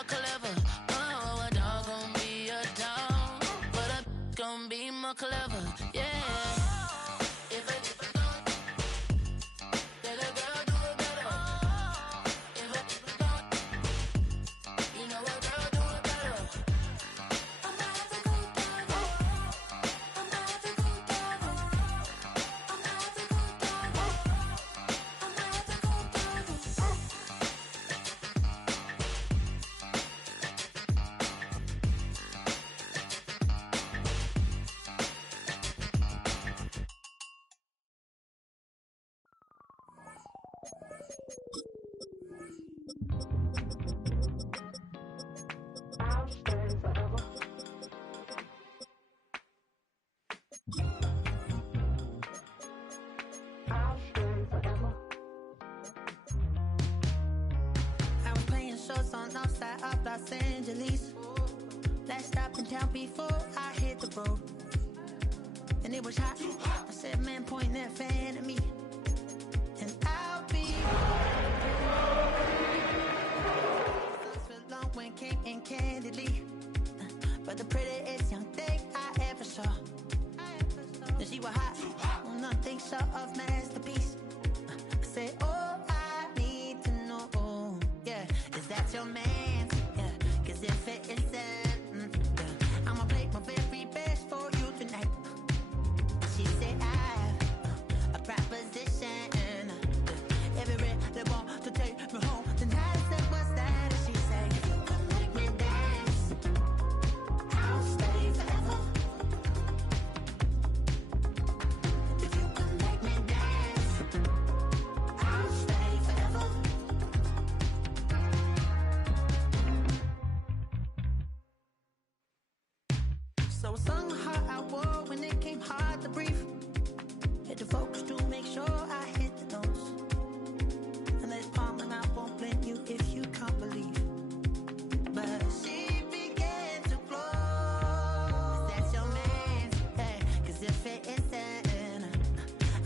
more clever. Oh, a dog gon' be a dog, but a gon' be more clever. Yeah. If a let a girl do it better. If a you know a girl do it better. I'm about to go down. I'm about to go down. I'm about to go down. I'm about to go down. I was playing shows on outside of Los Angeles. Last stop in town before I hit the road. And it was hot. I said, man, point that fan at me. And I'll be so long when came in candidly. But the prettiest young thing I ever saw. And she was hot. Oh, nothing short of masterpiece. I said, oh, I need to know. Yeah, is that your man? Yeah, cause if it isn't, yeah, I'ma play my very best for you tonight. She said I have a proposition. Every they want to take me home tonight. I said, what's that? And she said, if you can make me dance, I'll stay forever. If you can make me dance, I'll stay forever. So I sung the heart I wore when it came hard to breathe. Hit the focus to make sure I hit the notes. And there's palm and I won't blame you if you can't believe. But she began to flow. That's your man, hey, cause if it isn't,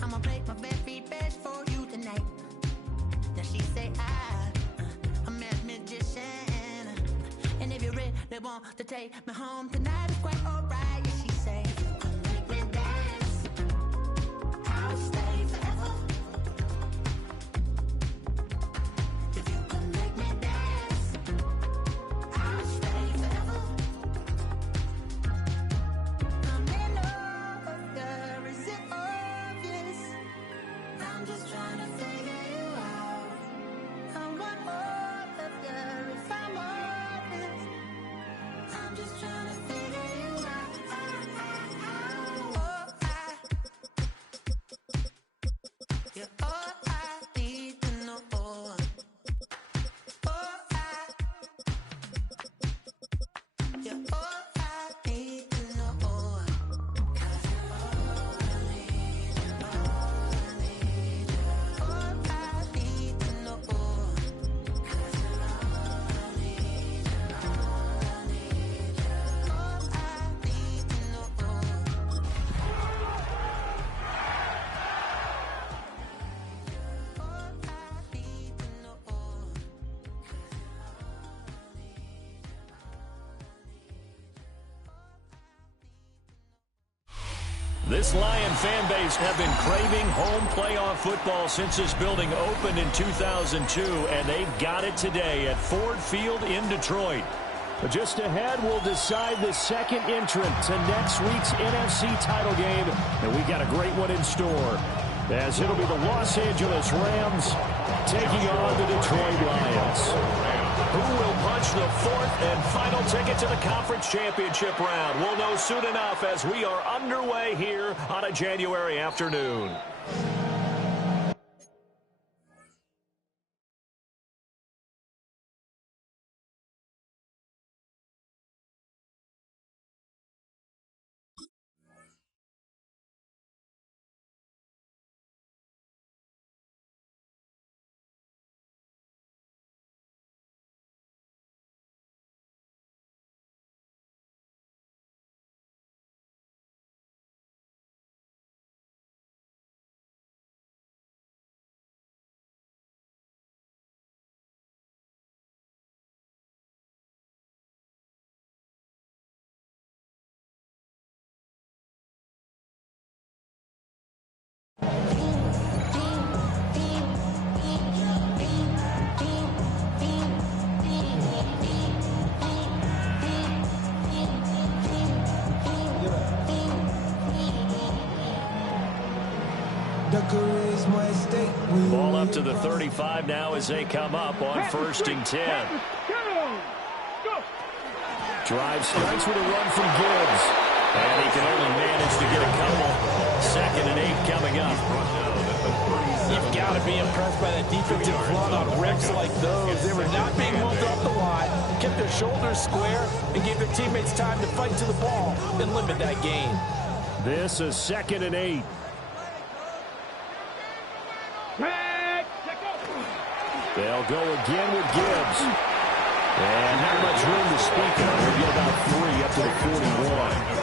I'ma play my very best for you tonight. Now she say I'm a magician. And if you really want to take me home tonight, it's quite alright. Yeah, she say, if you can make me dance, I'll stay forever. If you can make me dance, I'll stay forever. I'm in love, girl, is it obvious? I'm just trying to figure you out. I want all of you if I'm honest. I'm just trying to figure you out. You're all I need to know. You're all I need to know. 'Cause you're all I need, all I need, all I need to know. 'Cause you're all I need, all I need, all I need to know. All I need to know. This Lion fan base have been craving home playoff football since this building opened in 2002, and they've got it today at Ford Field in Detroit. But just ahead, we'll decide the second entrant to next week's NFC title game, and we've got a great one in store, as it'll be the Los Angeles Rams taking on the Detroit Lions. Who will punch the fourth and final ticket to the conference championship round? We'll know soon enough as we are underway here on a January afternoon. Ball up to the 35 now as they come up on 1st and 10. Drive starts with a run from Gibbs. And he can only manage to get a couple. 2nd and 8 coming up. You've got to be impressed by that defensive front on reps like those. They were not being moved off the line, kept their shoulders square, and gave their teammates time to fight to the ball and limit that gain. This is 2nd and 8. They'll go again with Gibbs. And not much room to speak of. They'll get about 3 up to the 41.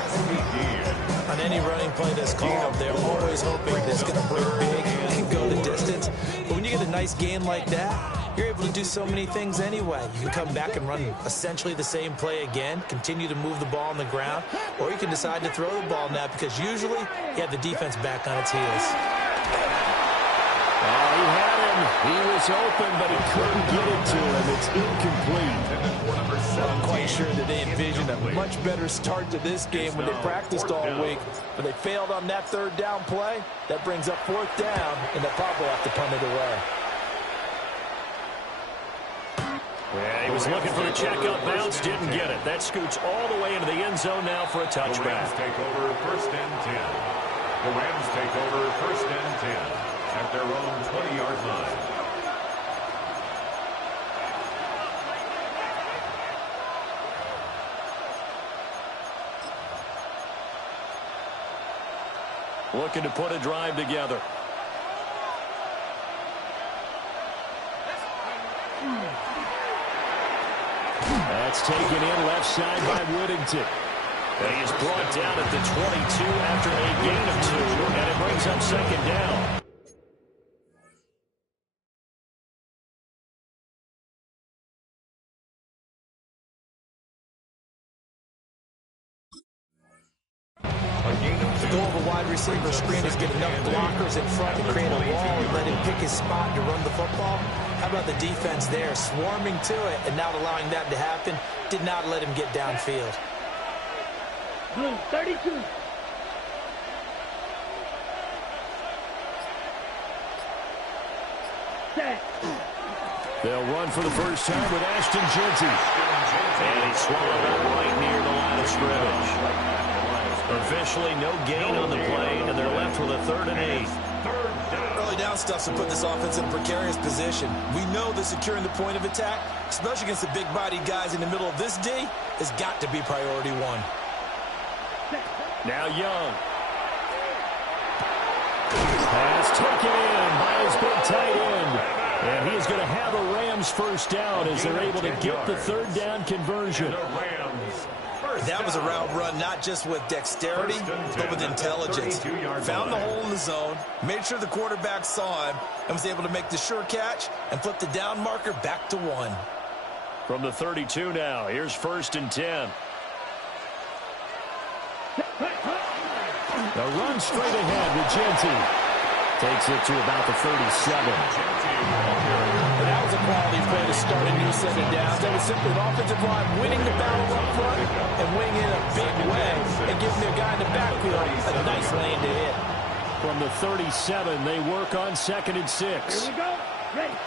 On any running play that's called, they're always hoping that it's going to break big and go the distance. But when you get a nice gain like that, you're able to do so many things anyway. You can come back and run essentially the same play again, continue to move the ball on the ground, or you can decide to throw the ball now because usually you have the defense back on its heels. He had him. He was open, but he couldn't get it to him. It's incomplete. I'm quite sure that they envisioned a much better start to this game when they practiced all week, but they failed on that 3rd down play. That brings up 4th down, and they'll probably have to punt it away. Yeah, he was looking for the checkout bounce, didn't get it. That scoots all the way into the end zone now for a touchback. The Rams take over 1st and 10. The Rams take over 1st and 10 at their own 20-yard line. Looking to put a drive together. That's taken in left side by Whittington. And he is brought down at the 22 after a gain of 2, and it brings up 2nd down. The goal of a wide receiver screen is get enough blockers in front to create a wall and let him pick his spot to run the football. How about the defense there, swarming to it and not allowing that to happen? Did not let him get downfield. Blue 32. Set. They'll run for the first time with Ashton Jeanty. And he swallowed up right near the line of scrimmage. Officially no gain on the play, and they're left with a 3rd and 8. Early down stuffs to put this offense in a precarious position. We know that securing the point of attack, especially against the big-bodied guys in the middle of this D, has got to be priority 1. Now Young. Pass taken in by his big tight end. And he is going to have a Rams first down as they're able to get the 3rd down conversion. That was a route run not just with dexterity, but with intelligence. Found the hole in the zone, made sure the quarterback saw him, and was able to make the sure catch and flip the down marker back to 1. From the 32 now, here's 1st and 10. The run straight ahead with Jeanty. Takes it to about the 37. That was a quality play to start a new set of downs. That was simply an offensive line winning the battle up front and winning in a big way and giving their guy in the backfield a nice lane to hit. From the 37, they work on 2nd and 6. Here we go. Ready.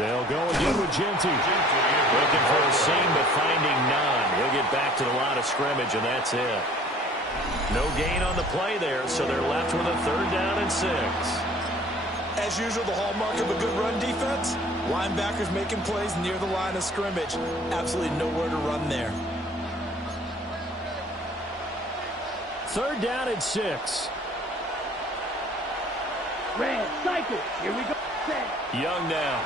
They'll go again with Jeanty. Looking for a seam, but finding none. He'll get back to the line of scrimmage, and that's it. No gain on the play there, so they're left with a 3rd down and 6. As usual, the hallmark of a good run defense, linebackers making plays near the line of scrimmage. Absolutely nowhere to run there. 3rd down and 6. Red cycle. Here we go. Set. Young now.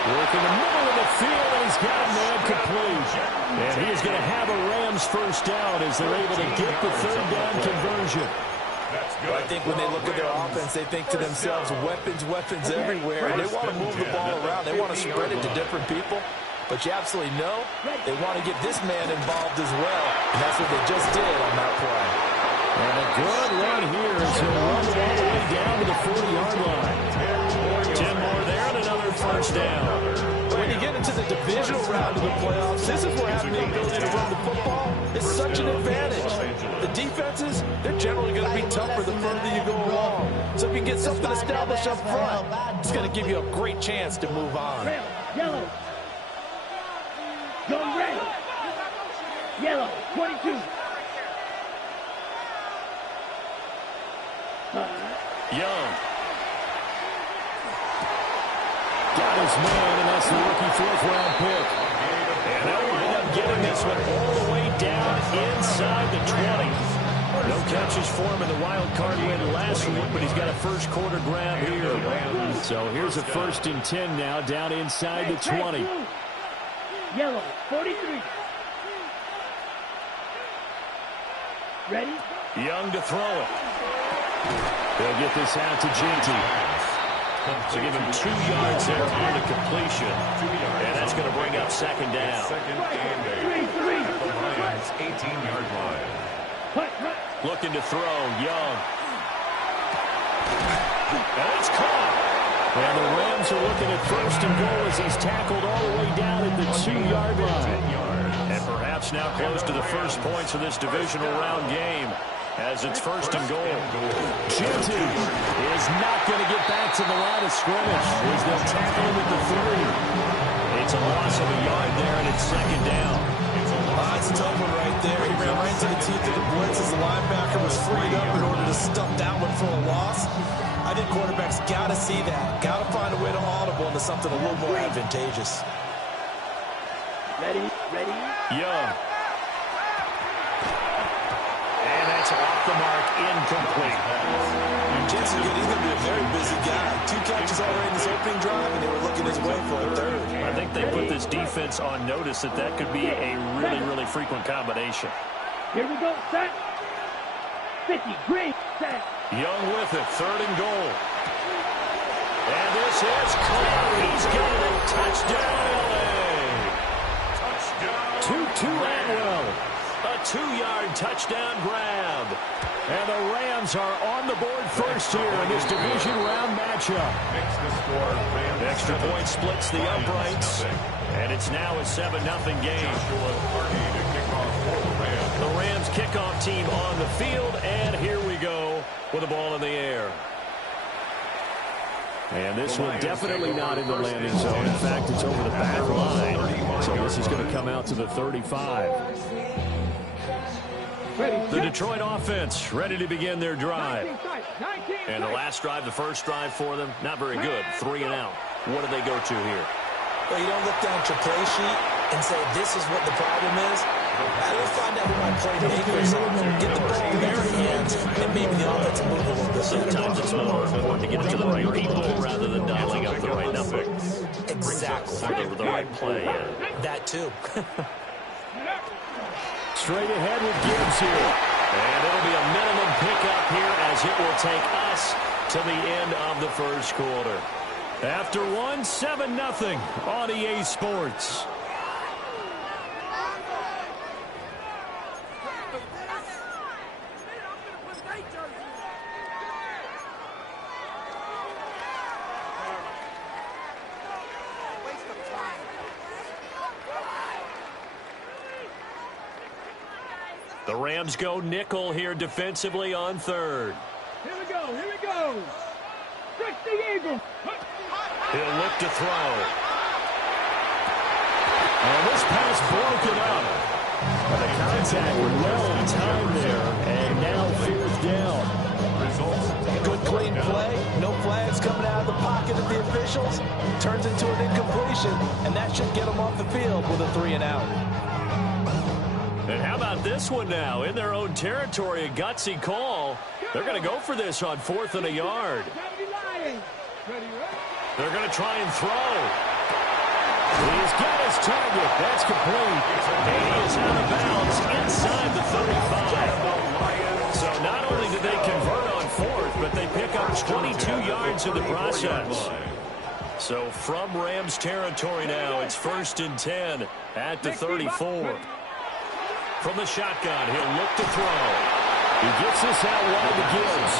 Work in the middle of the field, and he's got a man complete. And he is going to have a Rams first down as they're able to get the 3rd down conversion. Well, I think when they look at their offense, they think to themselves, weapons, weapons everywhere. And they want to move the ball around. They want to spread it to different people. But you absolutely know they want to get this man involved as well. And that's what they just did on that play. And a good run here as he'll run all the way down to the 40-yard line. 10 more there and another first down. When you get into the divisional round of the playoffs, this is where having the ability to run the football is such an advantage. The defenses, they're generally going to be tougher the further you go along. So if you can get something established up front, it's going to give you a great chance to move on. Red, yellow. Go red. Yellow, 22. Young. Got his man, and that's the rookie fourth-round pick. And they'll wind up getting this one all the way down inside the 20. No catches for him in the wild card win last week, but he's got a first quarter grab here. So here's a 1st and 10 now, down inside the 20. Yellow, 43. Ready? Young to throw it. They'll get this out to Jeanty. So give him 2 yards there on the completion. And that's going to bring up second down. Second and 8 at the Lions' 18-yard line. Looking to throw, Young. And it's caught. And the Rams are looking at 1st and goal as he's tackled all the way down at the 2-yard line. And perhaps now close to the first points of this divisional round game, as it's 1st and goal. Jeanty is not going to get back to the line of scrimmage as they'll tackle him at the 3. It's a loss of a yard there, and it's second down. It's a tough one right there. He ran right into the teeth of the blitz as the linebacker was freed up in order to stuff that one for a loss. I think quarterbacks got to see that. Got to find a way to audible into something a little more advantageous. Ready? Young. And that's off the mark, incomplete. Jensen, he's going to be a very busy guy. 2 catches already in this opening drive, and they were looking his way for a 3rd. I think they put this defense on notice that that could be a really, really frequent combination. Here we go, set. 50, green, set. Young with it, 3rd and goal. And this is caught. He's got it. Touchdown, LA. Tutu Atwell. A 2-yard touchdown grab. And the Rams are on the board first here in this division round matchup. Extra point splits the uprights. And it's now a 7-0 game. The Rams kickoff team on the field. And here we go with the ball in the air. And this one definitely not in the landing zone. In fact, it's over the back line. So this is going to come out to the 35. The Detroit offense ready to begin their drive. And the last drive, the first drive for them, not very good. 3 and out. What do they go to here? Well, you don't look down at your play sheet and say, this is what the problem is. I don't find out who my playmakers are. Get the ball in their hands, and maybe the offense move a little bit. Sometimes it's more important to get it to the right people rather than dialing up the right number. Exactly. Or the right play. That, too. Straight ahead with Gibbs here. And it'll be a minimum pickup here as it will take us to the end of the first quarter. After 7-0 on EA Sports. The Rams go nickel here defensively on 3rd. Here we go. Trick the Eagles. He'll look to throw. And this pass broken up. The contact well in time there, and now 4th down. Good clean play. No flags coming out of the pocket of the officials. Turns into an incompletion, and that should get them off the field with a 3 and out. And how about this one now? In their own territory, a gutsy call. They're going to go for this on 4th and a yard. They're going to try and throw. He's got his target. That's complete. And he is out of bounds inside the 35. So not only did they convert on 4th, but they pick up 22 yards in the process. So from Rams territory now, it's 1st and 10 at the 34. From the shotgun, he'll look to throw. He gets this out wide to Gibbs.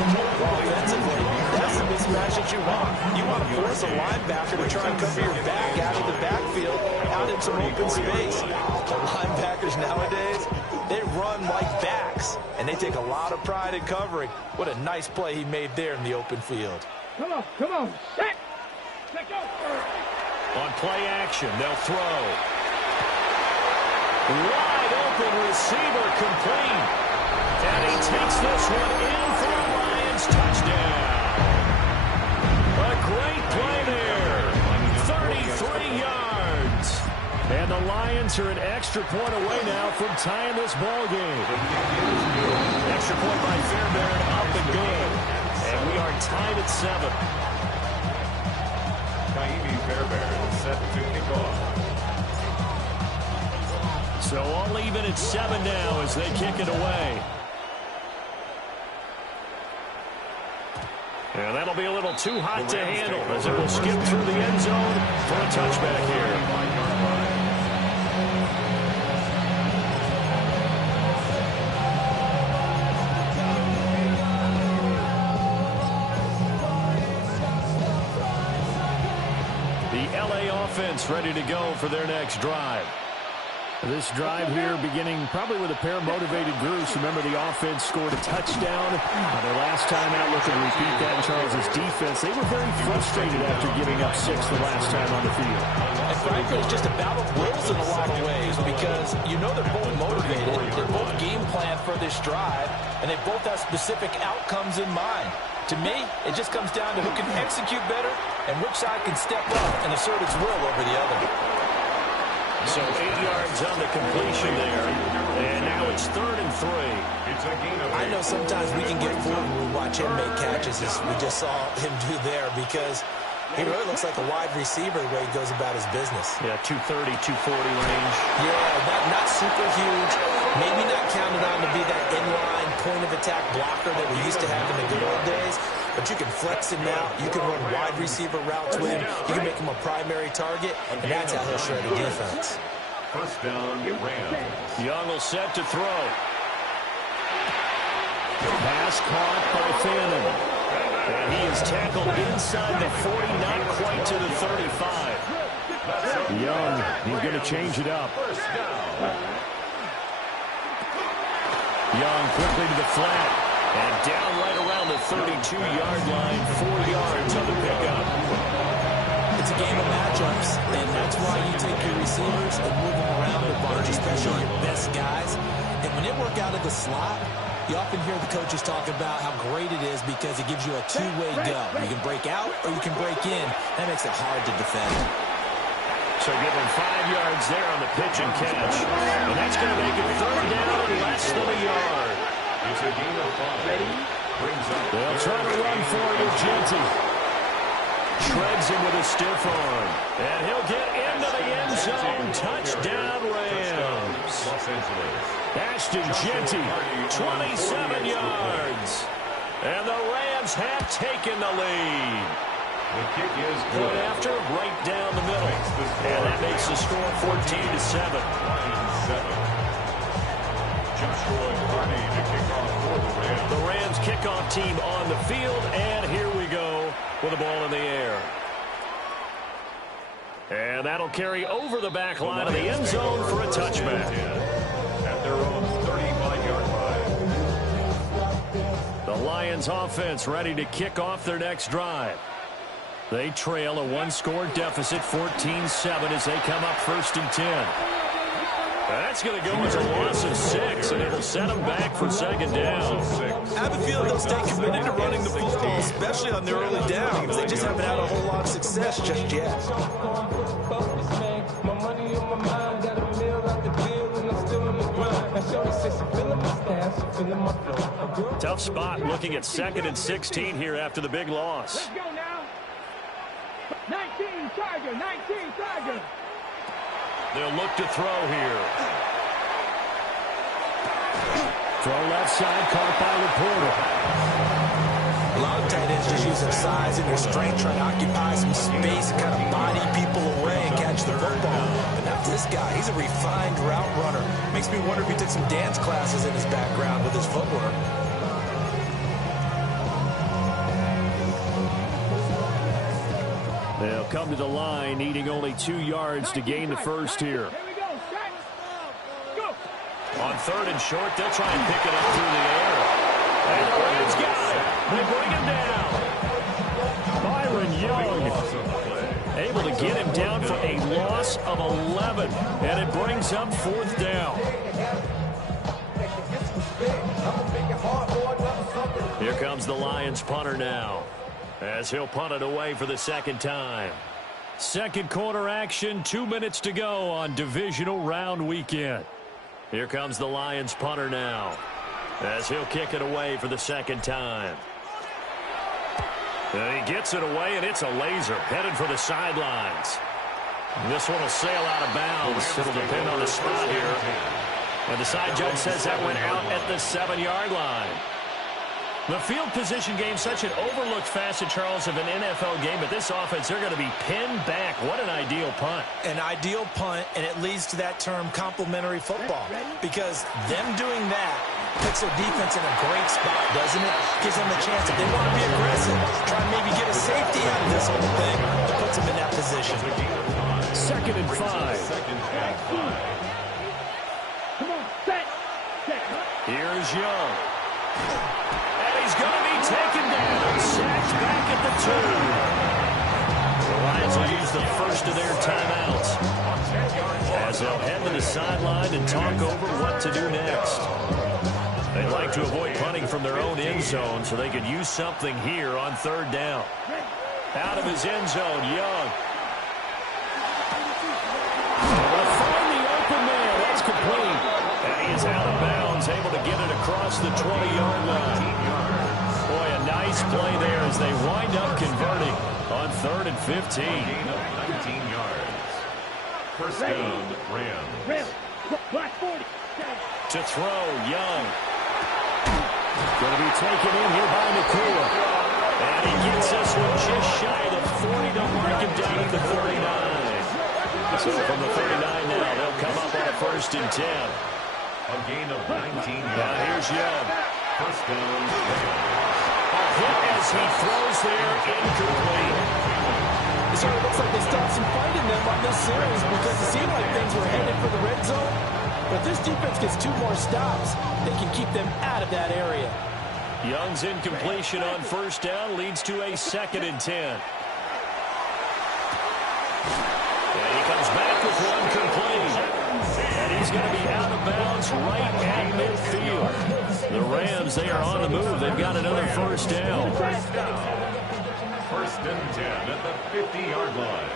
Offensively, that's the mismatch that you want. You want to force a linebacker to try and cover your back out of the backfield, out in some open space. The linebackers nowadays, They run like backs, and they take a lot of pride in covering. What a nice play he made there in the open field. Come on, set, let go. On play action, they'll throw. Wide open receiver complete. And he takes this one in for a Lions touchdown. A great play there. 33 yards. And the Lions are an extra point away now from tying this ball game. Extra point by Fairbairn, up and good. And we are tied at 7. Ka'imi Fairbairn set to kick off. So all even at 7 now as they kick it away. And that'll be a little too hot to handle as it will skip through the end zone for a touchback here. Offense ready to go for their next drive. This drive here beginning probably with a pair of motivated groups. Remember, the offense scored a touchdown. Their last time out, looking to repeat that in Charles' defense. They were very frustrated after giving up 6 the last time on the field. And frankly, it's just a battle of wills in a lot of ways because you know they're both motivated. They both game plan for this drive, and they both have specific outcomes in mind. To me, it just comes down to who can execute better and which side can step up and assert its will over the other. So 8 yards on the completion there, and now it's 3rd and 3. I know sometimes we can get fooled when we watch him make catches, as we just saw him do there, because he really looks like a wide receiver the way he goes about his business. Yeah, 230, 240 range. Yeah, not super huge. Maybe not counted on to be that inline point-of-attack blocker that we used to have in the good old days. But you can flex him out. You can run wide receiver routes with him. You can make him a primary target, and that's how he'll shred the defense. First down, Rams. Young will set to throw. Pass caught by Fannin. And he is tackled inside the 40, not quite to the 35. Young, he's going to change it up. Young quickly to the flat. And down right around the 32-yard line, 4 yards on the pickup. It's a game of matchups, and that's why you take your receivers and move them around a bunch, especially your best guys. And when they work out of the slot, you often hear the coaches talk about how great it is because it gives you a two-way go. You can break out or you can break in. That makes it hard to defend. So give them 5 yards there on the pitch and catch. And that's going to make it 3rd down and less than a yard. It's a game of 5. They'll try to run for you, Jeanty. Shreds him with a stiff arm. And he'll get into the end zone. Touchdown, Rams. Los Angeles. Ashton Jeanty, 27 yards. And the Rams have taken the lead. The kick is Good good. after, right down the middle. And that makes the score 14-7. Lions 7. Joshua Carney to kick off for the Rams. The Rams kickoff team on the field, and here we go with the ball in the air. And that'll carry over the back line of the end zone for a touchback. At their own 35-yard line. The Lions offense ready to kick off their next drive. They trail a 1-score deficit, 14-7, as they come up 1st and 10. That's going to go as a loss of 6, and it'll set them back for 2nd down. I have a feeling they'll stay committed to running the football, especially on their early downs. They just haven't had a whole lot of success just yet. Tough spot looking at 2nd and 16 here after the big loss. Let's go now. 19 Charger, 19 Charger. They'll look to throw here. Throw left side, caught by Laporta. A lot of tight ends just use their size and their strength, trying to occupy some space and kind of body people away and catch the football. But not this guy. He's a refined route runner. Makes me wonder if he took some dance classes in his background with his footwork. They'll come to the line, needing only 2 yards to gain the first here. Here we go. Set. Go. On 3rd and short, they'll try and pick it up through the air. And the Rams got it. They bring him down. Byron Young able to get him down for a loss of 11. And it brings up 4th down. Here comes the Lions punter now, as he'll punt it away for the 2nd time. 2nd quarter action, 2 minutes to go on divisional round weekend. Here comes the Lions punter now, as he'll kick it away for the 2nd time. And he gets it away, and it's a laser headed for the sidelines. This one will sail out of bounds. It'll depend on the spot here. And the side judge says that went out at the 7-yard line. The field position game, such an overlooked facet, Charles, of an NFL game. But this offense, they're going to be pinned back. What an ideal punt. An ideal punt, and it leads to that term complementary football. Because them doing that puts their defense in a great spot, doesn't it? Gives them a chance, if they want to be aggressive, try and maybe get a safety out of this whole thing. It puts them in that position. 2nd and 5. Come on, set. Here's Young. And he's going to be taken down. Sacked back at the 2. The Lions will use the first of their timeouts, as they'll head to the sideline and talk over what to do next. They'd like to avoid punting from their own end zone so they could use something here on 3rd down. Out of his end zone, Young. Able to find the open man. That's complete. And he is out of bounds, able to get it across the 20-yard line. Boy, a nice play there as they wind up converting on 3rd and 15. Gain of 19 yards. First down, Rams. Black 40. To throw, Young. Going to be taken in here by Nakua. And he gets this one just shy of the 40 to mark him down at the 39. So from the 39 now, they'll come up on a 1st and 10. A gain of 19 yards. Now here's Young. First down, A hit as he throws there, incomplete. It sort of looks like they stopped some fight in them on this series because it seemed like things were headed for the red zone. But if this defense gets 2 more stops, they can keep them out of that area. Young's incompletion on 1st down leads to a 2nd and 10. And he comes back with one complete. And he's going to be out of bounds right at midfield. The Rams, they are on the move. They've got another 1st down. First and 10 at the 50-yard line.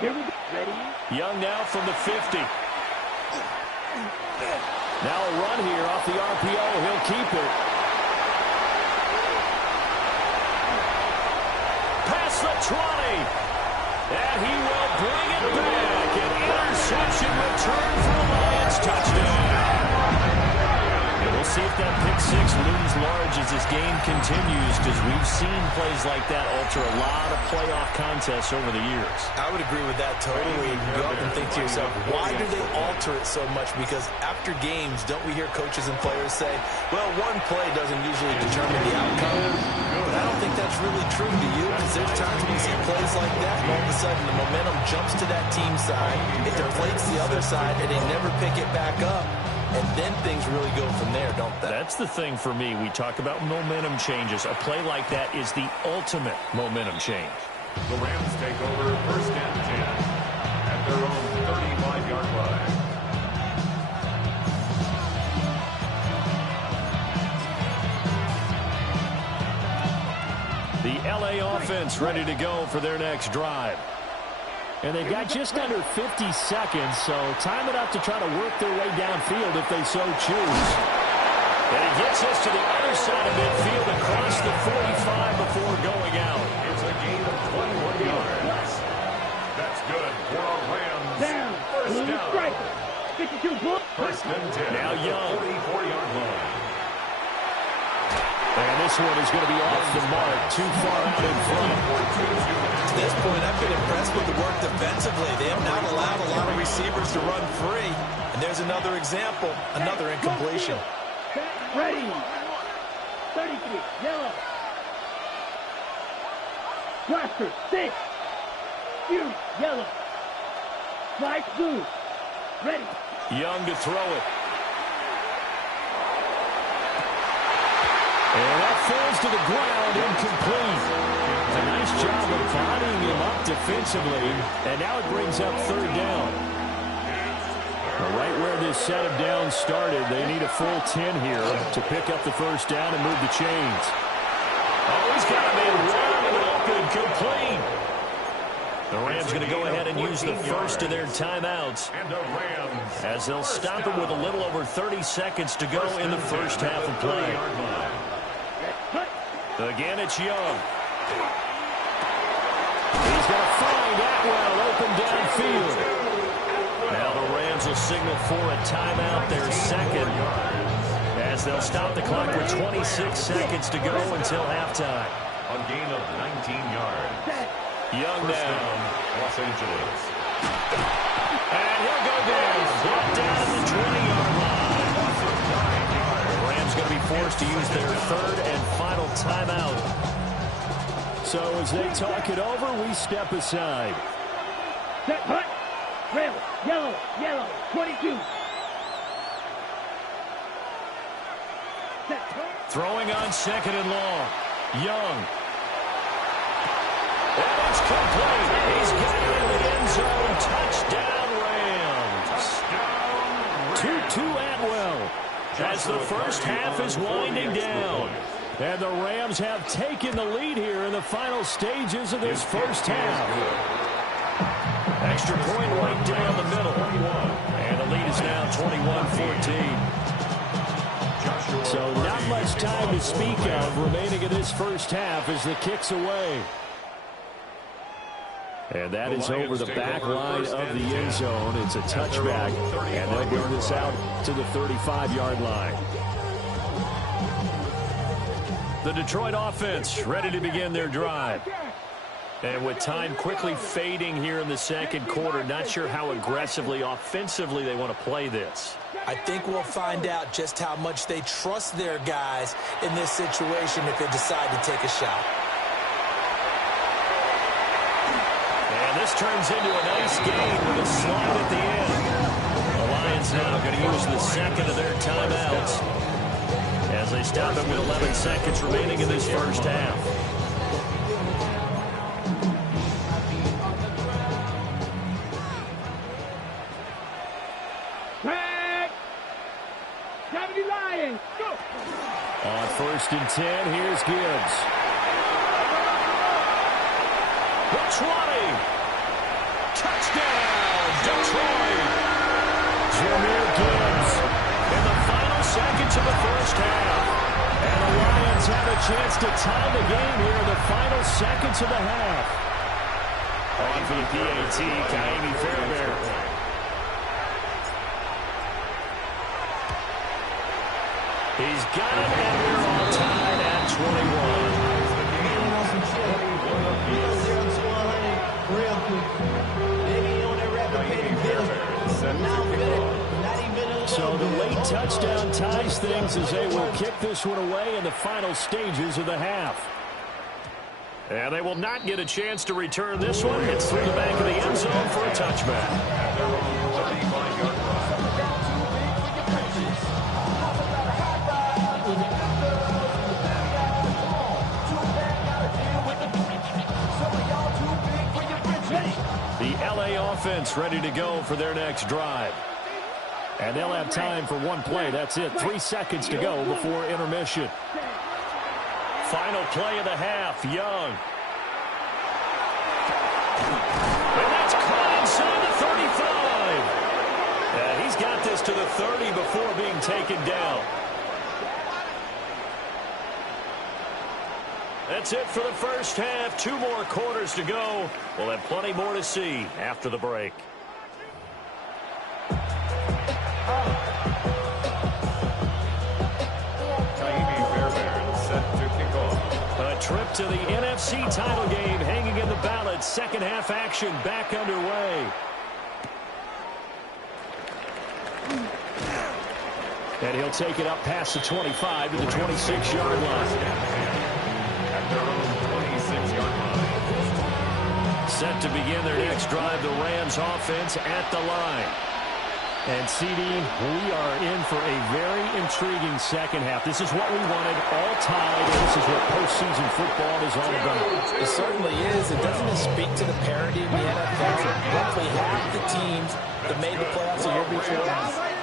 Here we go. Ready? Young now from the 50. Now a run here off the RPO. He'll keep it. Past the 20. And he will bring it back. An interception return for the Lions. Touchdown. And we'll see if that pick 6 looms large as this game continues, because we've seen plays like that alter a lot of playoff contests over the years. I would agree with that totally. You often think to yourself, why do they alter it so much? Because after games, don't we hear coaches and players say, well, one play doesn't usually determine the outcome. But I don't think that's really true to you, because there's times when you see plays like that, and all of a sudden the momentum jumps to that team side, it deflates the other side, and they never pick it back up. And then things really go from there, don't they? That's the thing for me. We talk about momentum changes. A play like that is the ultimate momentum change. The Rams take over first and 10 at their own 35-yard line. The LA offense ready to go for their next drive. And they've got just under 50 seconds, so time it up to try to work their way downfield if they so choose. And he gets us to the other side of midfield across the 45 before going out. It's a gain of 21 yards. That's good for a Rams. Down. First down. Striker. 52 Bull. First and 10. Now Young. 44-yard line. And this one is going to be off the mark, too far out in front. To this point, I've been impressed with the work defensively. They have not allowed a lot of receivers to run free. And there's another example, another incompletion. Ready. 33. Yellow. Blaster. 6. Fury. Yellow. Flash blue. Ready. Young to throw it. And that falls to the ground, incomplete. A nice job of bodying him up defensively, and now it brings up third down. Right where this set of downs started, they need a full 10 here to pick up the first down and move the chains. Oh, he's got him in wide open, complete. The Rams going to go ahead and use the first of their timeouts as they'll stop him with a little over 30 seconds to go in the first half of play. Again, it's Young. He's going to find Atwell open downfield. Now the Rams will signal for a timeout, their second, as they'll stop the clock with 26 seconds to go until halftime. A gain of 19 yards. Young down. Los Angeles. And he'll go down. Brought down at the 20-yard line. The Rams going to be forced to use their third and final timeout. So as they talk it over, we step aside. Set, hut. Red, yellow, 22. Set, throwing on second and long. Young. And it's complete. He's got it in the end zone. Touchdown, Rams. 2-2 Atwell as the first half is winding down. And the Rams have taken the lead here in the final stages of this first half. Extra point right down the middle. And the lead is now 21-14. So not much time to speak of remaining in this first half as the kick's away. And that is over the back line of the end zone. It's a touchback, and they'll bring this out to the 35-yard line. The Detroit offense ready to begin their drive. And with time quickly fading here in the second quarter, not sure how aggressively, offensively they want to play this. I think we'll find out just how much they trust their guys in this situation if they decide to take a shot. And this turns into a nice game with a slide at the end. The Lions now going to use the second of their timeouts as they stop it with 11 seconds remaining in this first half. Lions, go! On first and 10, here's Gibbs. The 20. Touchdown, Detroit. Jahmyr Gibbs in the final seconds of the first half. And the Lions have a chance to tie the game here in the final seconds of the half. On for the PAT, Ka'imi Fairbairn. He's got it, and we're all tied at 21. So the late touchdown ties things as they will kick this one away in the final stages of the half. And they will not get a chance to return this one. It's through the back of the end zone for a touchback. The LA offense ready to go for their next drive. And they'll have time for one play. That's it. 3 seconds to go before intermission. Final play of the half. Young. And that's caught inside the 35. He's got this to the 30 before being taken down. That's it for the first half. 2 more quarters to go. We'll have plenty more to see after the break. Ka'imi Fairbairn set to kick off. A trip to the NFC title game hanging in the balance. Second half action back underway. And he'll take it up past the 25 to the 26-yard line. Their own 26-yard line. Set to begin their next drive, the Rams offense at the line. And CD, we are in for a very intriguing second half. This is what we wanted, all tied, and this is what postseason football is all about. It certainly is. It doesn't speak to the parity in the NFL. Roughly half the teams that made the playoffs the year before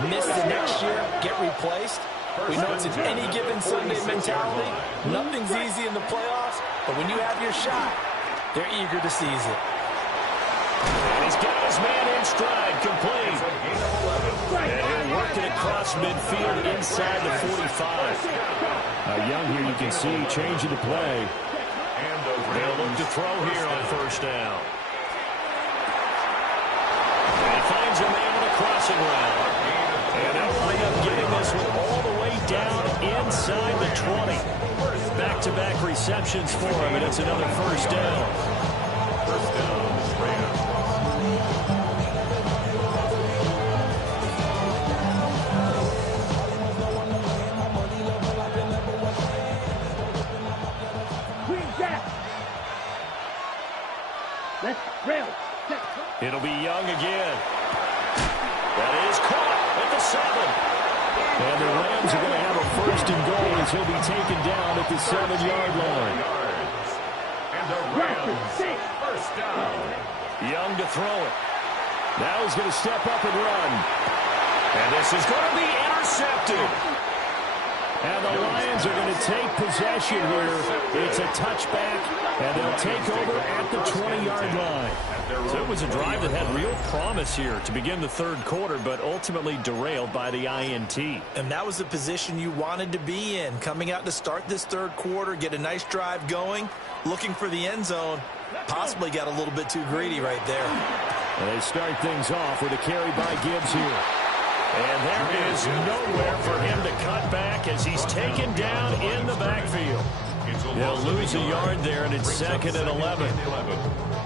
miss the next year, get replaced. We know it's an any given Sunday mentality. Nothing's easy in the playoffs, but when you have your shot, they're eager to seize it. And he's got his man in stride, complete. And he'll work it across midfield inside the 45. Young here, you can see changing the play. They'll look to throw here on first down. And finds a man on a crossing route. And they'll wind up getting this one all the way down inside the 20. Back-to-back receptions for him, and it's another first down. First down, Rams. It'll be Young again. That is caught at the 7. And the Rams are going to have a first and goal as he'll be taken down at the 7-yard line. And the Rams, first down. Young to throw it. Now he's going to step up and run. And this is going to be intercepted. And the Lions are going to take possession here. It's a touchback, and they'll take over at the 20-yard line. So it was a drive that had real promise here to begin the third quarter, but ultimately derailed by the INT. And that was the position you wanted to be in, coming out to start this third quarter, get a nice drive going, looking for the end zone. Possibly got a little bit too greedy right there. And they start things off with a carry by Gibbs here. And there is nowhere for him to cut back as he's taken down in the backfield. They'll lose a yard there, and it's 2nd and 11.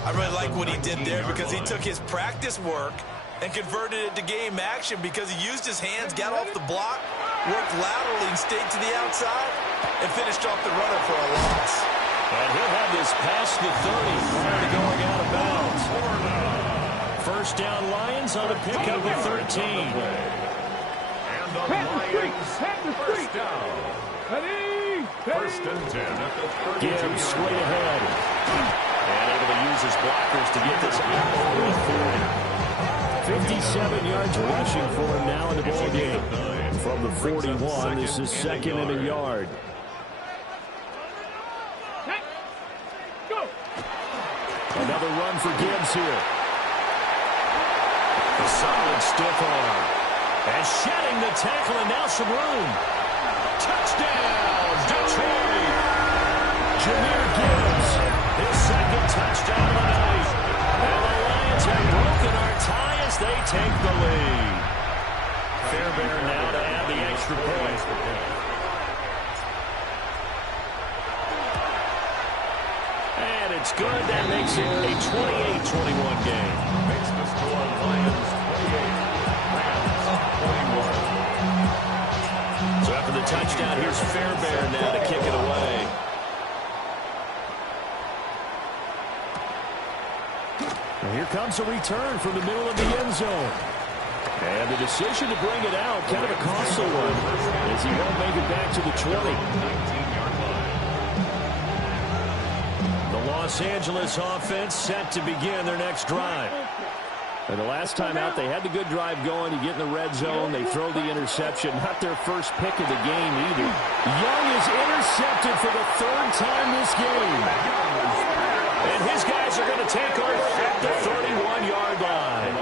I really like what he did there because he took his practice work and converted it to game action because he used his hands, got off the block, worked laterally and stayed to the outside, and finished off the runner for a loss. And he'll have this past the 30 prior to going out of bounds. First down Lions on a pickup of 13. And the Lions, first down. First and 10 at the 32. Gibbs straight ahead. And able to use his blockers to get this out over the 40. 57 yards rushing for him now in the ball game. From the 41, this is 2nd and a yard. Another run for Gibbs here. A solid stiff arm. And shedding the tackle, and now some room. Touchdown, Detroit! Jahmyr Gibbs, his second touchdown of the night. And the Lions have broken our tie as they take the lead. Fairbairn now to add the extra point. And it's good. That makes it a 28-21 game. Makes the score Lions 28, Rams 21. So after the touchdown, here's Fairbairn now to kick it away. And here comes a return from the middle of the end zone. And the decision to bring it out, kind of a costly one, as he won't make it back to the 20. 19-yard line. The Los Angeles offense set to begin their next drive. And the last time out, they had the good drive going. You get in the red zone, they throw the interception. Not their first pick of the game either. Young is intercepted for the 3rd time this game. And his guys are going to take off at the 31-yard line.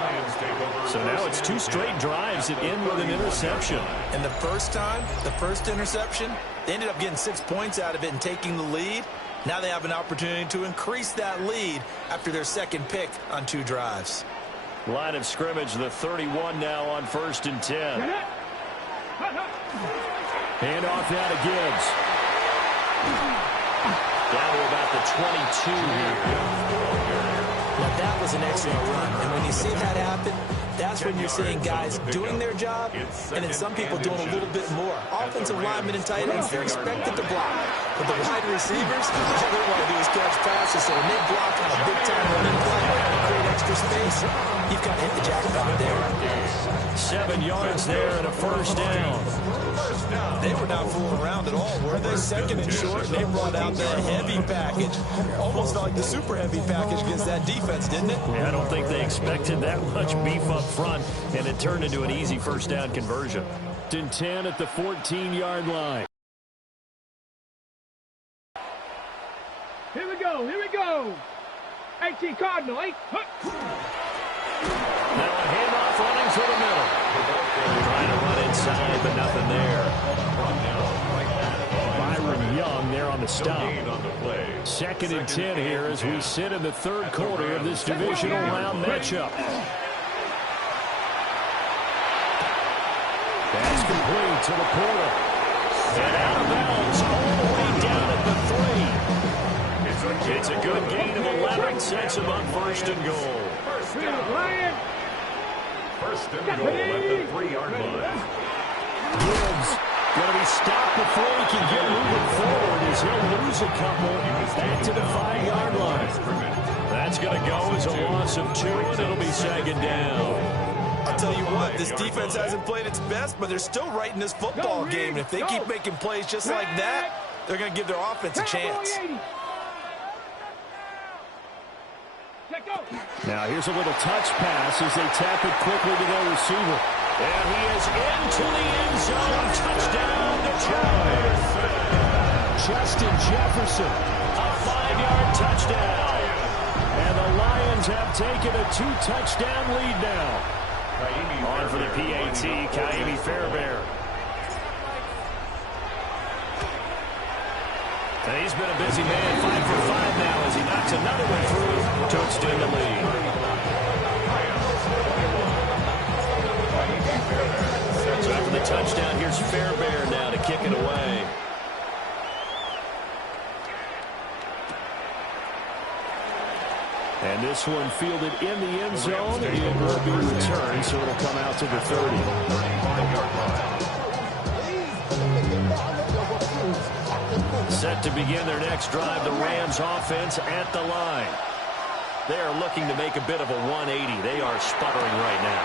So now it's 2 straight drives that end with an interception. And the first time, the first interception, they ended up getting 6 points out of it and taking the lead. Now they have an opportunity to increase that lead after their second pick on 2 drives. Line of scrimmage, the 31 now on 1st and 10. Hand off now to Gibbs. Down to about the 22 here. Now that was an excellent run. And when you see that happen, that's when you're seeing guys doing their job and then some people doing a little bit more. Offensive linemen and tight ends, they're expected to block. But the wide receivers, all they want to do is catch passes. So when they block on a big-time running play, create extra space, you've got to hit the jackpot there. 7 yards there and a first down. They were not fooling around at all, were they? Second and short, and they brought out the heavy package. Almost felt like the super heavy package against that defense, didn't it? Yeah, I don't think they expected that much beef up front, and it turned into an easy first down conversion. 10 at the 14-yard line. Here we go. 18 Cardinal, 8. Now a handoff running through the middle. Trying to run inside, but nothing there. Byron Young there on the stop. 2nd and 10 here as we sit in the third quarter of this divisional round matchup. That's complete to the Porter. And out of bounds all the way down at the 3. It's a good gain of 11, sets him up 1st and goal. First and goal at the 3-yard line. Gibbs going to be stopped before he can get moving forward as he'll lose a couple back to the 5-yard line. That's going to go as a loss of 2, and it'll be 2nd down. I'll tell you what, this defense hasn't played its best, but they're still right in this football game. And if they keep making plays just like that, they're going to give their offense a chance. Now here's a little touch pass as they tap it quickly to their receiver. And he is into the end zone. Touchdown, Detroit. Justin Jefferson, a 5-yard touchdown. And the Lions have taken a 2-touchdown lead now. On for the PAT, Ka'imi Fairbairn. And he's been a busy man, 5 for 5 now as he knocks another one through to extend the lead. So after the touchdown, here's Fairbairn now to kick it away. And this one fielded in the end zone. It will be returned, so it'll come out to the 30. Set to begin their next drive, the Rams offense at the line. They are looking to make a bit of a 180. They are sputtering right now.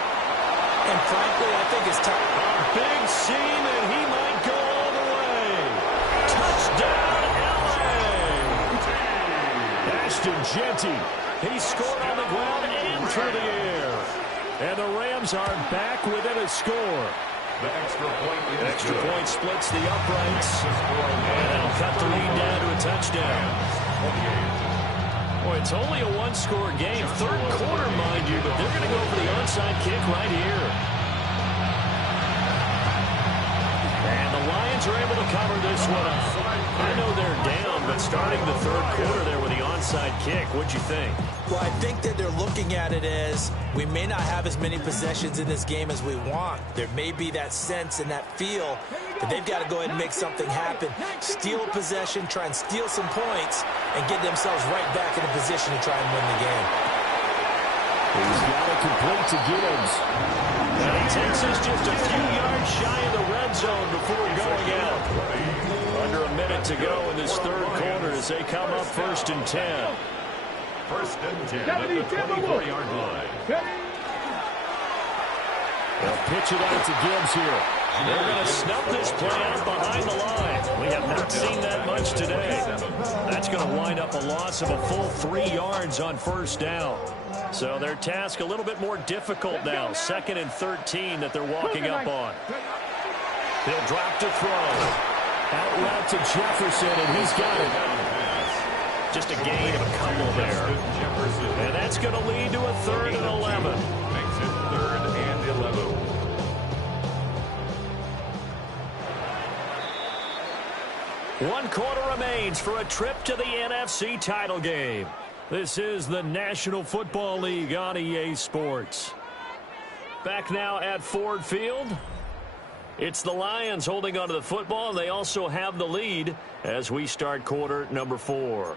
And frankly, I think it's time. A big seam, and he might go all the way. Touchdown, L.A. Ashton Jeanty. He scored on the ground and through the air. And the Rams are back within a score. The extra point splits the uprights. And that'll cut the lead down to a touchdown. Boy, it's only a 1-score game. Third quarter, mind you, but they're going to go for the onside kick right here. And the Lions are able to cover this one up. I know they're down, but starting the third quarter there with the onside kick, what'd you think? Well, I think that they're looking at it as we may not have as many possessions in this game as we want. There may be that sense and that feel that they've got to go ahead and make something happen. Steal a possession, try and steal some points, and get themselves right back in a position to try and win the game. He's got it complete to Gibbs. And he takes us just a few yards shy of the red zone before going out. Under a minute to go in this third quarter as they come up 1st and 10. 1st and 10 at the 24-yard line. They'll pitch it out to Gibbs here. They're going to snub this play out behind the line. We have not seen that much today. That's going to wind up a loss of a full 3 yards on 1st down. So their task a little bit more difficult now. 2nd and 13 that they're walking up on. They'll drop to throw. Out route to Jefferson, and he's got it. Just a gain of a couple there. And that's going to lead to a 3rd and 11. Makes it 3rd and 11. One quarter remains for a trip to the NFC title game. This is the National Football League on EA Sports. Back now at Ford Field. It's the Lions holding onto the football, and they also have the lead as we start quarter number 4.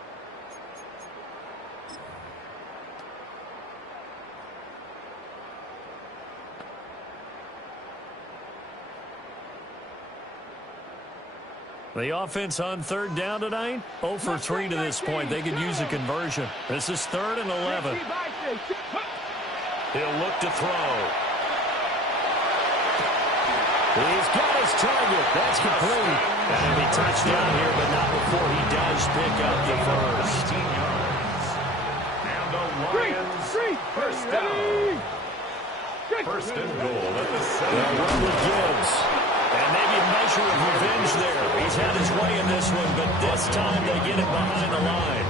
The offense on third down tonight, 0 for 3 to this point. They could use a conversion. This is 3rd and 11. He'll look to throw. He's got his target. That's complete. And he'll be touchdown here, but not before he does pick up the first. And the Lions first down. First and goal at the 7. Well, Gibbs. And maybe a measure of revenge there. He's had his way in this one, but this time they get it behind the line.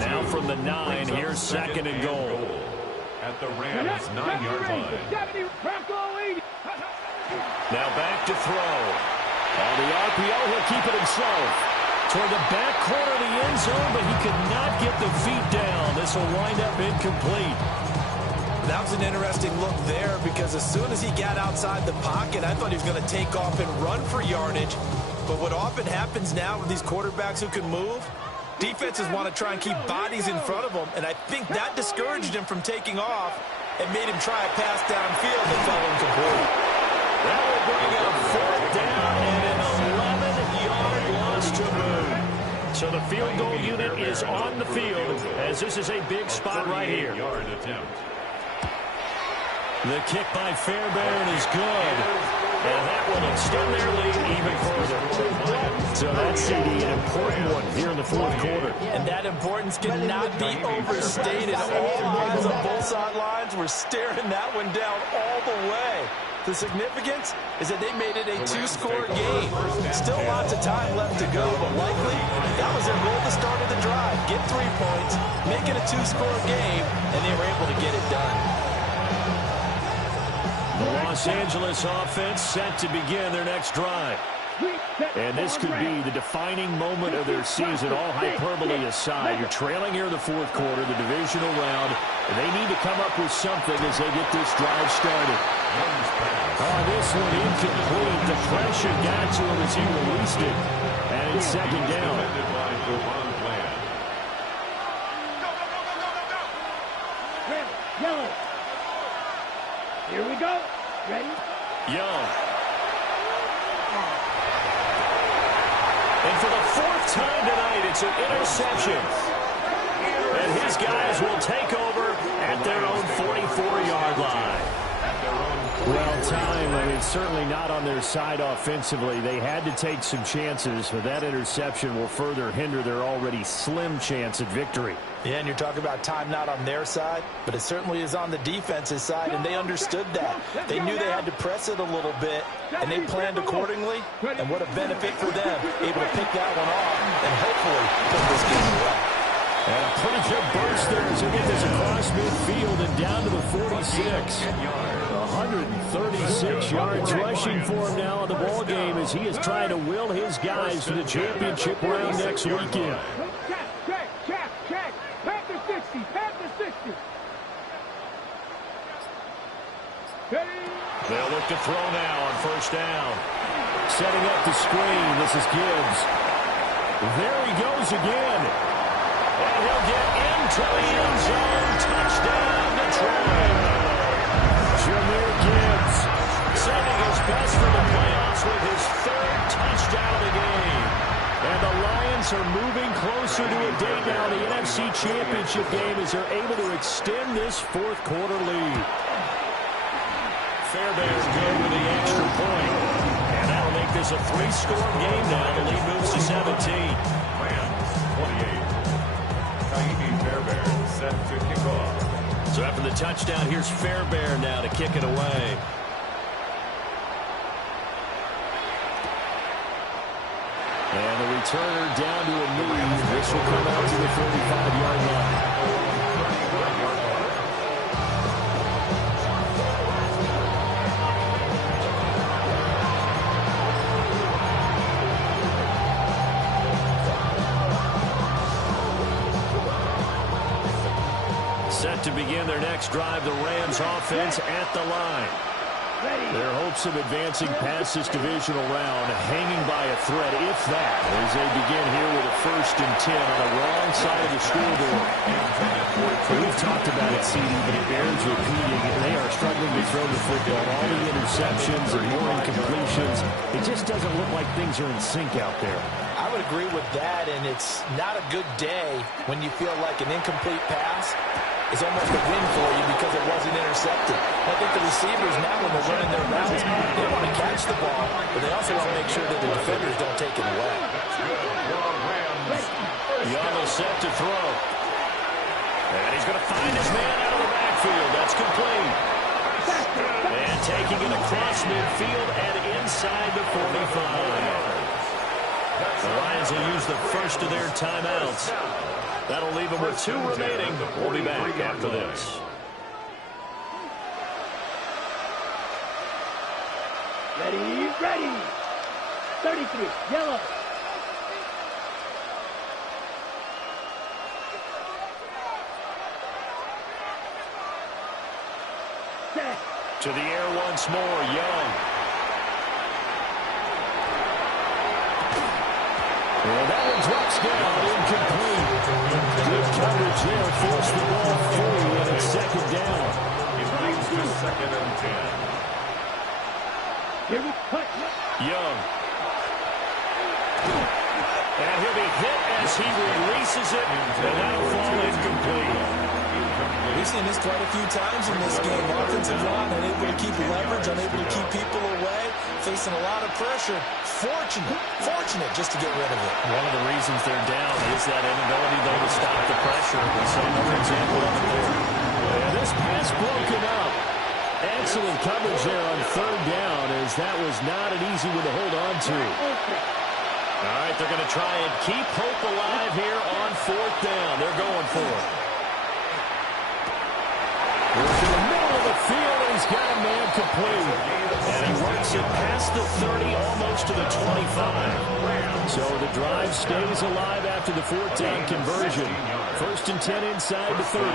Now from the 9, here's 2nd and goal. At the Rams' 9-yard line. Now back to throw. On the RPO, he'll keep it himself. Toward the back corner of the end zone, but he could not get the feet down. This will wind up incomplete. That was an interesting look there because as soon as he got outside the pocket, I thought he was going to take off and run for yardage. But what often happens now with these quarterbacks who can move, defenses want to try and keep bodies in front of them, and I think that discouraged him from taking off and made him try a pass downfield that fell incomplete. That will bring up 4th down and an 11-yard loss to boot. So the field goal unit is on the field as this is a big spot right here. The kick by Fairbairn is good. And that will extend their lead even further. So that's, CD, an important one here in the 4th quarter. And that importance cannot be overstated. All eyes on both sidelines were staring that one down all the way. The significance is that they made it a 2-score game. Still lots of time left to go, but likely that was their goal at the start of the drive. Get 3 points, make it a 2-score game, and they were able to get it done. The Los Angeles offense set to begin their next drive. And this could be the defining moment of their season, all hyperbole aside. You're trailing here in the 4th quarter, the divisional round, and they need to come up with something as they get this drive started. Oh, this one incomplete. The pressure got to him as he released it. And it's 2nd down. Yellow. Here we go. Ready? Young. And for the 4th time tonight, it's an interception. And his guys will take over at their own 44-yard line. Well, time, I mean, certainly not on their side offensively. They had to take some chances, but that interception will further hinder their already slim chance at victory. Yeah, and you're talking about time not on their side, but it certainly is on the defense's side, and they understood that. They knew they had to press it a little bit, and they planned accordingly, and what a benefit for them, able to pick that one off and hopefully put this game away. And a pretty good burst there as he gets this across midfield and down to the 46. 136 yards rushing for him now in the ball game as he is trying to will his guys to the championship round next weekend. They'll look to throw now on 1st down. Setting up the screen. This is Gibbs. There he goes again. And he'll get into the end zone. Touchdown, Detroit. Jahmyr Gibbs saving his best for the playoffs with his 3rd touchdown of the game. And the Lions are moving closer to a date now. The NFC Championship game as they're able to extend this 4th quarter lead. Fairbairn's good with the extra point. And that'll make this a 3-score game now. The lead moves to 17. Rams 28. Ka'imi Fairbairn set to kick off. So after the touchdown, here's Fairbairn now to kick it away. And the returner down to a knee. This will come out to the 35-yard line. Set to begin their next drive, the Rams offense at the line. Their hopes of advancing past this divisional round hanging by a thread, if that, as they begin here with a 1st and 10 on the wrong side of the scoreboard. We've talked about it, CD, but it bears repeating. They are struggling to throw the football. All the interceptions and more incompletions. It just doesn't look like things are in sync out there. I would agree with that, and it's not a good day when you feel like an incomplete pass is almost a win for you because it wasn't intercepted. I think the receivers now, when they're running their routes, they want to catch the ball, but they also want to make sure that the defenders don't take it away. Young is set to throw. And he's going to find his man out of the backfield. That's complete. And taking it across midfield and inside the 45. The Lions will use the first of their timeouts. That'll leave them with 2 remaining. We'll be back after this. Ready, ready. 33, yellow. Set. To the air once more, Young. Well, that one drops down, incomplete. Good coverage there, forced the ball free, and it's second down. It brings to 2nd and 10. Here we cut. Young. And he'll be hit as he releases it, and that'll fall incomplete. We've seen this quite a few times in this game. Offensive line unable to keep leverage, unable to keep people away, facing a lot of pressure. Fortunate just to get rid of it. One of the reasons they're down is that inability, though, to stop the pressure. We saw another example of it there. And this pass broken up. Excellent coverage there on 3rd down, as that was not an easy one to hold on to. All right, they're going to try and keep hope alive here on 4th down. They're going for it. Working the middle of the field, and he's got a man complete. And he works it past the 30, almost to the 25. So the drive stays alive after the 4th down conversion. 1st and 10 inside the 30. Oh,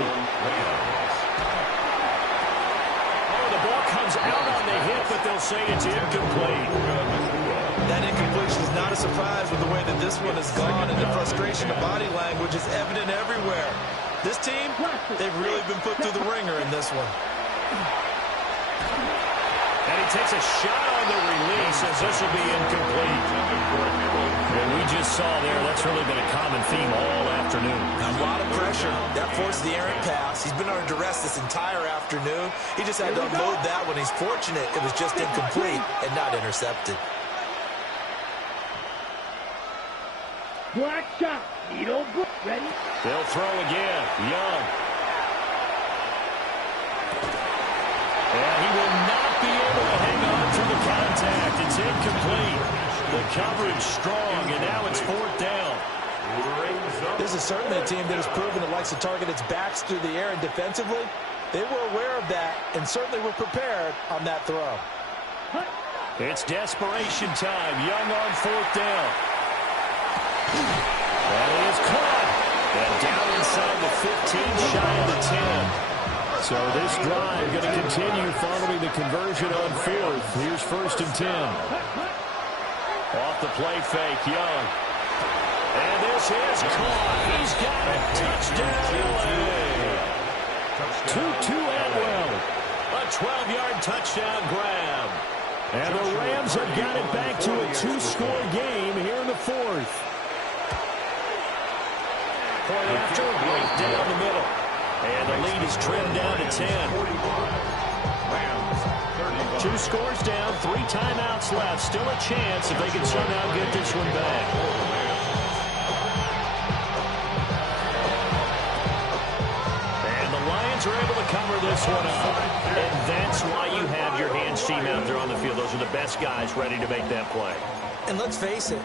the ball comes out on the hit, but they'll say it's incomplete. That incompletion is not a surprise with the way that this one has gone, and the frustration of body language is evident everywhere. This team, they've really been put through the ringer in this one. And he takes a shot on the release as this will be incomplete. And we just saw there, that's really been a common theme all afternoon. A lot of pressure. That forced the errant pass. He's been under duress this entire afternoon. He just had to unload that one. He's fortunate it was just incomplete and not intercepted. Black shot. Needle. Ready? They'll throw again. Young. And he will not be able to hang on to the contact. It's incomplete. The coverage strong, and now it's 4th down. This is certainly a team that has proven it likes to target its backs through the air, and defensively, they were aware of that and certainly were prepared on that throw. It's desperation time. Young on 4th down. And he is caught. And down inside the 15, shy of the 10. So this drive going to continue following the conversion on 4th. Here's 1st and 10. Off the play fake, Young. And this is caught. He's got it. Touchdown, LA. Tutu Atwell. A 12-yard touchdown grab. And the Rams have got it back to a 2-score game here in the 4th. Point after, right down the middle. And the lead is trimmed down to 10. 2 scores down, 3 timeouts left. Still a chance if they can somehow get this one back. And the Lions are able to cover this one up. And that's why you have your hands team out there on the field. Those are the best guys ready to make that play. And let's face it,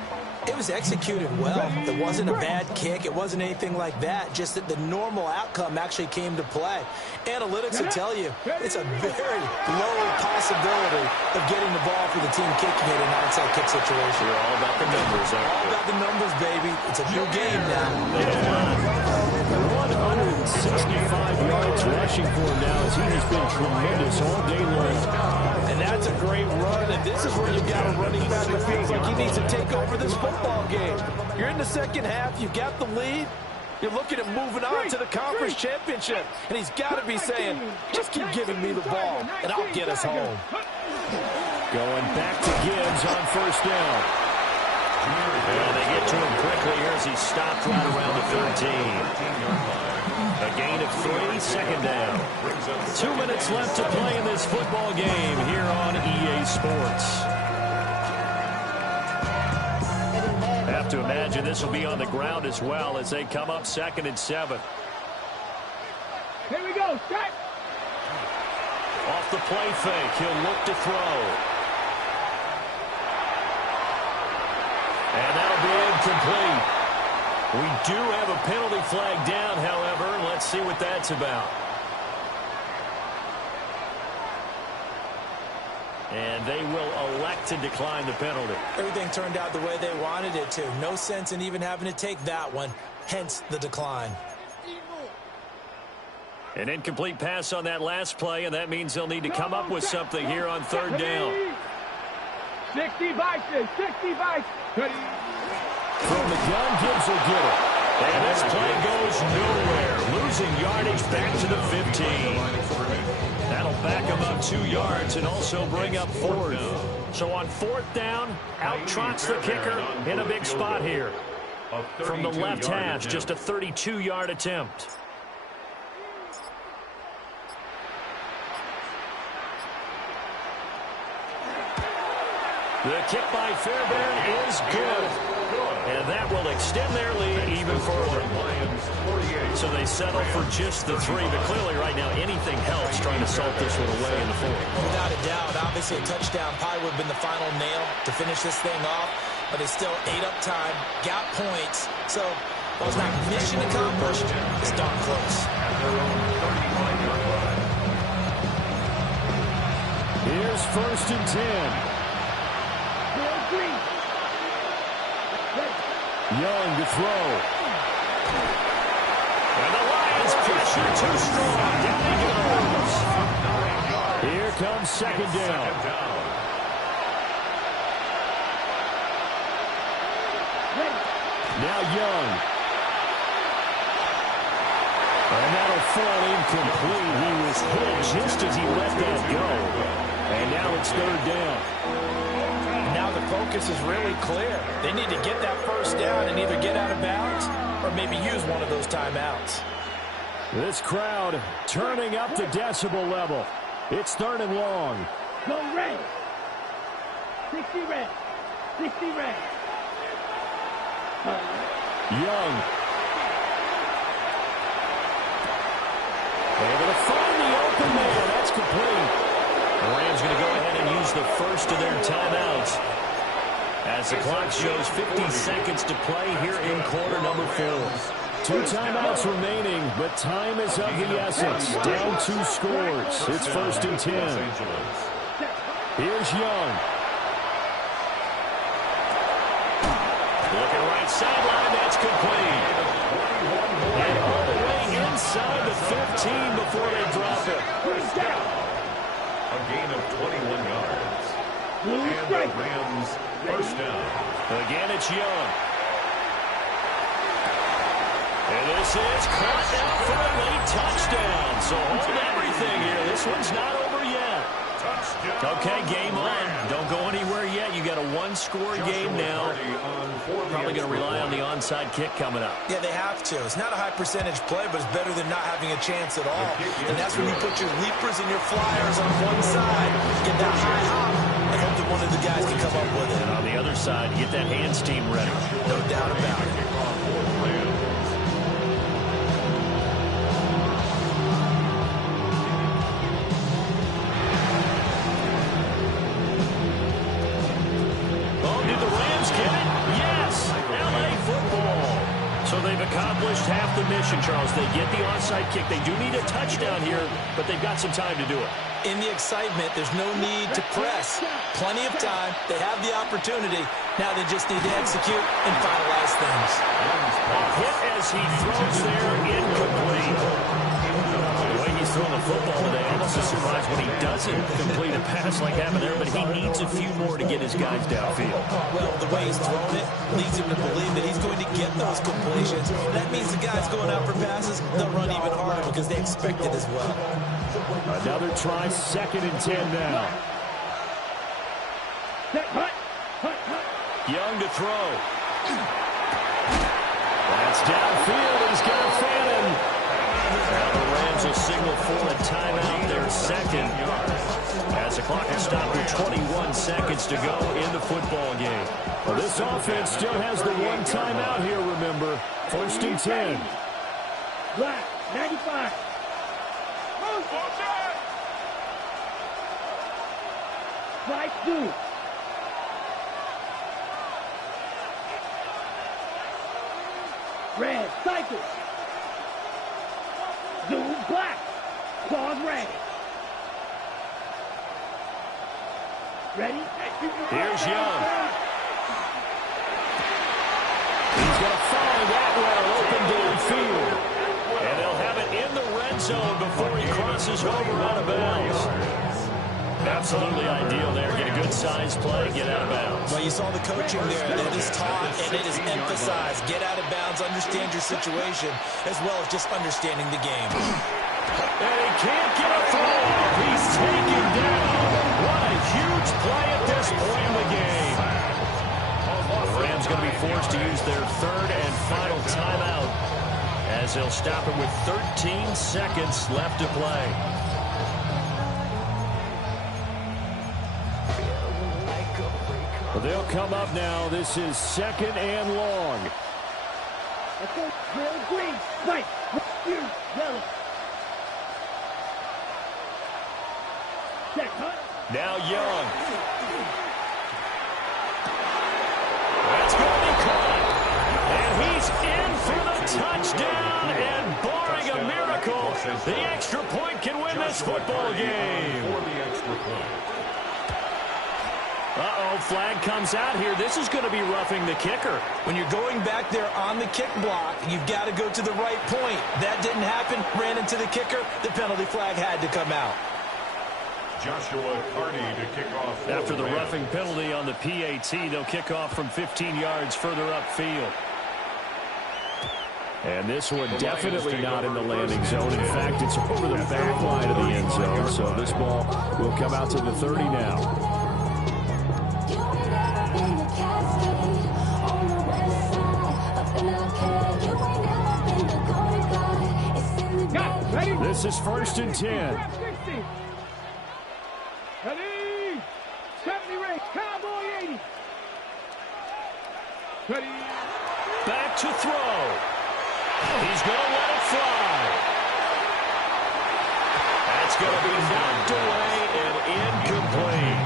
it was executed well. It wasn't a bad kick. It wasn't anything like that. Just that the normal outcome actually came to play. Analytics will tell you it's a very low possibility of getting the ball for the team kicking it in an onside kick situation. You're all about the numbers, aren't you? All about the numbers, baby. It's a new game now. 165 yards rushing for him now as he has been tremendous all day long. And that's a great run, and this is where you've got a running back that feels like he needs to take over this football game. You're in the second half, you've got the lead, You're looking at moving on to the conference championship. And he's got to be saying, just keep giving me the ball, and I'll get us home. Going back to Gibbs on first down. And they get to him quickly here as he stopped right around the 13. A gain of 3, second down. 2 minutes left to play in this football game here on EA Sports. Have to imagine this will be on the ground as well as they come up 2nd and 7. Here we go, set. Off the play fake, he'll look to throw. And that'll be incomplete. We do have a penalty flag down, however. Let's see what that's about. And they will elect to decline the penalty. Everything turned out the way they wanted it to. No sense in even having to take that one, hence the decline. An incomplete pass on that last play, and that means they'll need to come up with something here on 3rd down. 60 bikes, 60 bikes. From the gun, Gibbs will get it. And this play goes nowhere. Losing yardage back to the 15. That'll back him up 2 yards and also bring up 4th. So on 4th down, out trots the kicker in a big spot here. From the left hash, just a 32-yard attempt. The kick by Fairbairn is good. And that will extend their lead even further. So they settle for just the 3. But clearly right now anything helps trying to salt this one away in the 4th. Without a doubt, obviously a touchdown probably would have been the final nail to finish this thing off. But they still ate up time, got points. So while it's not mission accomplished, it's darn close. Here's 1st and 10. Young to throw. And the Lions pressure too strong. Down he goes. Here comes 2nd down. Now Young. And that'll fall incomplete. He was hit just as he let that go. And now it's 3rd down. Now the focus is really clear. They need to get that 1st down and either get out of bounds or maybe use one of those timeouts. This crowd turning up the decibel level. It's 3rd and long. Go red. 60 red. 60 red. Young. Able to find the open man. That's complete. The Rams going to go ahead and use the first of their timeouts as the clock shows 50 seconds to play here in quarter number 4. 2 timeouts remaining, but time is of the essence. Down 2 scores. It's 1st and 10. Here's Young. Looking right sideline. That's complete. And all the way inside the 15 before they drop it. A gain of 21 yards. And the Rams 1st down. Again, it's Young. And this is caught down for a late touchdown. So hold everything here. This one's not over yet. Okay, game on. Don't go anywhere yet. You got a 1-score game now. Probably going to rely on the onside kick coming up. Yeah, they have to. It's not a high percentage play, but it's better than not having a chance at all. And that's when you put your leapers and your flyers on one side, get that high hop, and hope that one of the guys can come up with it. And on the other side, get that hands team ready. No doubt about it. Accomplished half the mission, Charles. They get the onside kick. They do need a touchdown here, but they've got some time to do it. In the excitement, there's no need to press. Plenty of time. They have the opportunity. Now they just need to execute and finalize things. A hit as he throws there, incomplete. The way he throwing the football today. Almost a surprise when he doesn't complete a pass like happened there, but he needs a few more to get his guys downfield. Well, the way he's thrown it leads him to believe that he's going to get those completions. That means the guys going out for passes, they'll run even harder because they expect it as well. Another try, 2nd and 10 now. Young to throw. That's downfield. He's got Fannin. Now the Rams will signal for a timeout, their second, as the clock is stopped with 21 seconds to go in the football game. Well, this offense still has the one timeout here, remember. 1st and 10. Black, 95. Right, two. Red, cycle. Zoom, black. Claws, red. Ready? Here's Young. He's going to find that well open downfield. And they'll have it in the red zone before he crosses over out of bounds. Absolutely ideal there. Get a good size play, get out of bounds. Well, you saw the coaching there. It is taught and it is emphasized. Get out of bounds, understand your situation, as well as just understanding the game. And he can't get a throw. He's taken down. What a huge play at this point in the game. The Rams going to be forced to use their 3rd and final timeout as they'll stop it with 13 seconds left to play. Well, they'll come up now. This is 2nd and long. Okay, red, green, white, yellow. Check, huh? Now Young. That's going to be caught. And he's in for the touchdown. And barring a miracle, the extra point can win this football game. For the extra point. Uh-oh, flag comes out here. This is going to be roughing the kicker. When you're going back there on the kick block, you've got to go to the right point. That didn't happen. Ran into the kicker. The penalty flag had to come out. Joshua Carney to kick off. After the roughing penalty on the PAT, they'll kick off from 15 yards further upfield. And this one definitely not in the landing zone. In fact, it's over the back line of the end zone. So this ball will come out to the 30 now. This is 1st and 10. Ready? 70 race, Cowboy 80. Ready? Back to throw. He's going to let it fly. That's going to be knocked away and incomplete.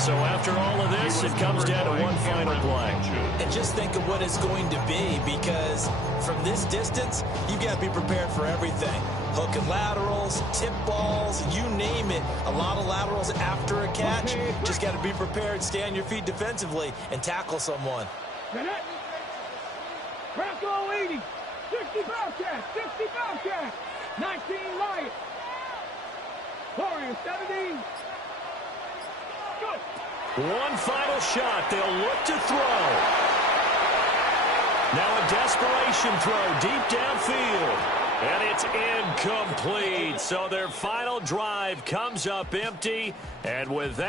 So after all of this, it comes down to one final play. And just think of what it's going to be, because from this distance, you've got to be prepared for everything. Hook and laterals, tip balls, you name it. A lot of laterals after a catch. Just got to be prepared, stay on your feet defensively, and tackle someone. Bronco 80, 60 Bobcat, 60 Bobcat, 19 Lion, Warrior 17. Go. One final shot. They'll look to throw. Now a desperation throw deep downfield. And it's incomplete. So their final drive comes up empty. And with that,